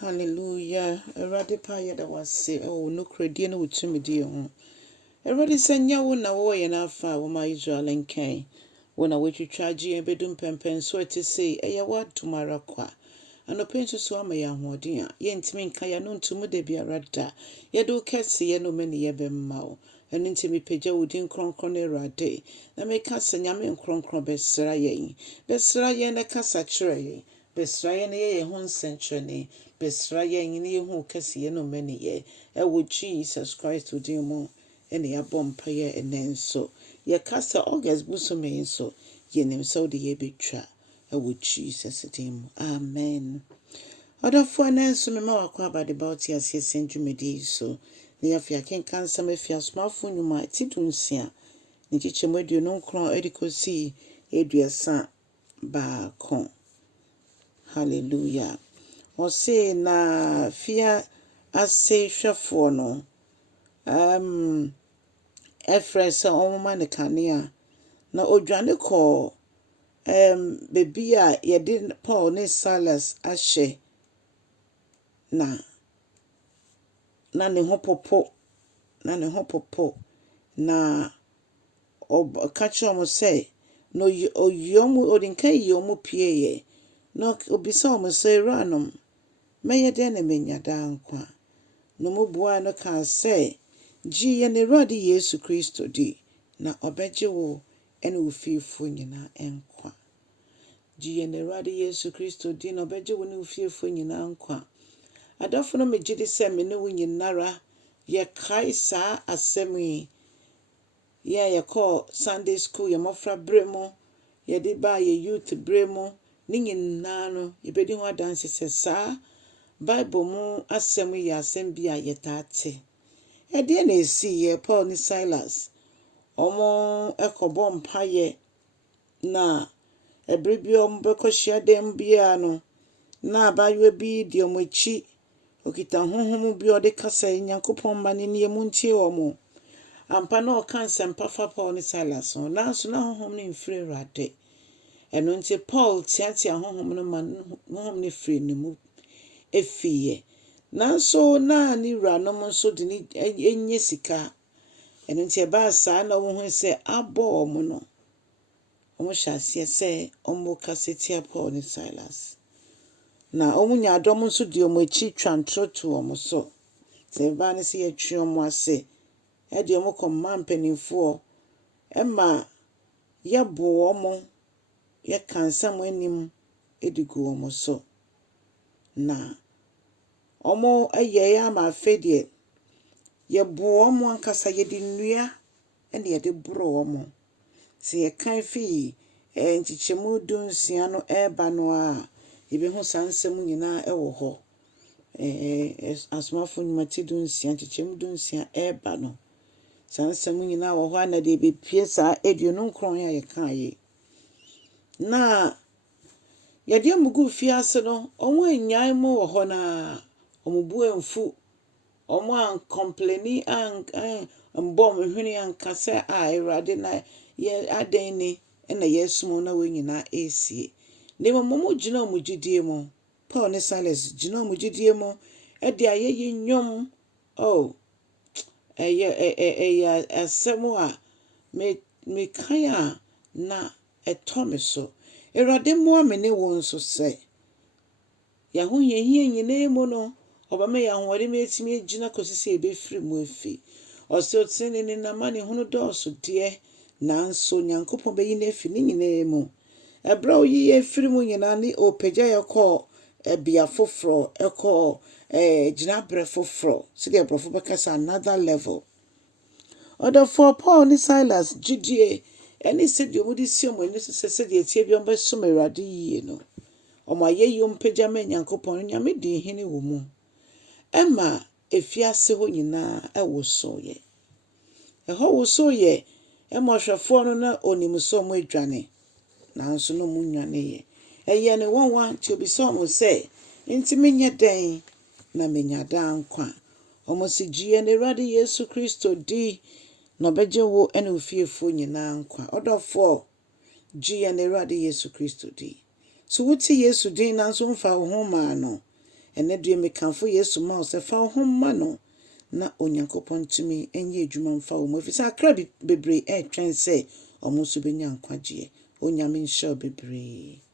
Hallelujah. Erade pa yeda wase no kredie no utumidie ho. Erade senya wo na wo ye na afa wo ma Israel nkan. Wo na wetwitwagie ebedum pempen so etese eye wa tumara kwa. Anopen so ama ya hoden a ye ntimi nka ya no ntumu de biara da. Ye do kese ye no meni ye bemma wo. Eno ntimi pagya wodin kronkron na Erade. Na meka se nyame nkronkron besra ye. Besra ye na kasa kyerɛ ye. Besra ye na ye ho nsɛnkyerɛne. Besra ye nyine ye ho kese ye no meni ye. Ewo Jesus Christ wodin mu ene ya bompa ye enenso. Ye kasa August busome nso ye nim so de ye betwa. Ewo Jesus din mu. Amen. Odafo enenso me ma wakwa about about ya sesen dwumedi so. Ne afia kenkan sam afia Asomafoɔ nnwuma tidunsia. Ne chichemu aduonu nkron edikosi eduasa baako. Hallelujah. Ose na fia ase hwefo no efresa omuma ne kanea na odwane ko bebi a yede Paul ne Silas ahye na ne ho popo na kacho mo say no oyomu odinka yomu pieye no obisa mo say Awuranom menya de na menya nkwa no mo bua no kan say ji ye ne Awurade Yesu Kristo di na obegye wo ene ufifo nyina nkwa. Ji ye ne Awurade Yesu Kristo di na obegye wo ne ufifo nyina nkwa. Adafo no megye se me ne wo nyinara ye kai saa asemi ye call Sunday school ye mofra bremo ye de ba ye youth bremo ni nyina no ye bedi ho adanse se saa Bible mu asemi ye asem bia ye tate e de na esi ye Paul ni Silas omo ekobo mpaye na ebrebi omo bekohia dem bia no na abayo bi di omo echi okita honhom bi ode kasa Nyankopɔn ma ne ne muntie omo ampa na okanse mpafa Paul ni Silas no nanso na honhom ne mfiri Awurade eno nti Paul tiatia honhom no ma honhom ne firi ne mu efiye nanso na ni Awuranom nso de ni enye sika eno nti e ba saa na wo hu se abo omo no omo hyase se omo kasetia Paul ni Silas na omo nya adom nso di omo echi twantroto omo so se ba ne se ye twe omo ase e di omo komma mpanimfo ema ye bo omo ye kansam anim edigu omo so na omo eye ama afedie ye bo omo ankasa ye di nnua ene ye de bro omo se ye kan fi nchichemu dunsia no eba no a ye be hu sansem nyina ewo ho Asomafoɔ nnwuma tidunsia nchichemu dunsia eba no sansem nyina wo ho na de be pie saa aduonu nkron ya ye kan ye na ye de mugu fiase no omo enyan mu wo ho na omo bu enfu omo an complaini an mbom hwene ankase a Awurade na ye aden ni na yesum na we nyina esie ne momo gina omo gidie mu Paul ne Silas gina omo gidie mu e de ayeyi nwom asemu a me kan a na etome so Awurade mo amene wo nso se ya ho yehie nyina mu no obama ya hore me etimi gina kosisi ebefiri mu efi ose otene ne na mane hunu dɔɔso de nanso Nyankopɔn beyi na efi ne nyina mu ebra oyi efiri mu nyina ni opagya yakɔ bia foforo ekɔ gina bre foforo se de brofo bekasa another level other for Paul ni Silas gidie eni se de omudi si omo ni se de tie bi ombe so Awurade yie no omo ayeyi ompagya ma Nyankopɔn nyame di hene wo mu ema efiase ho nyina ewoso ye eho woso ye ema hwefo no na onimso mo adwane nanso no mu nwane ye eye ne wonwa ti obi so mo se ntimi nye den na menya nkwa omo se gie ne Awurade Yesu Kristo di no begye wo ene ofiefo nyina nkwa odofo gie ne Awurade Yesu Kristo di so wuti Yesu din nanso mfa wo ho ma no Ene due mekamfo Yesu ma se fa wo ho ma no na Onyankopɔn tumi enye adwuma mfa wo mu. Efisa akra bebre etwen se omo so benya nkwagye. Onyame nhyɛ bebre.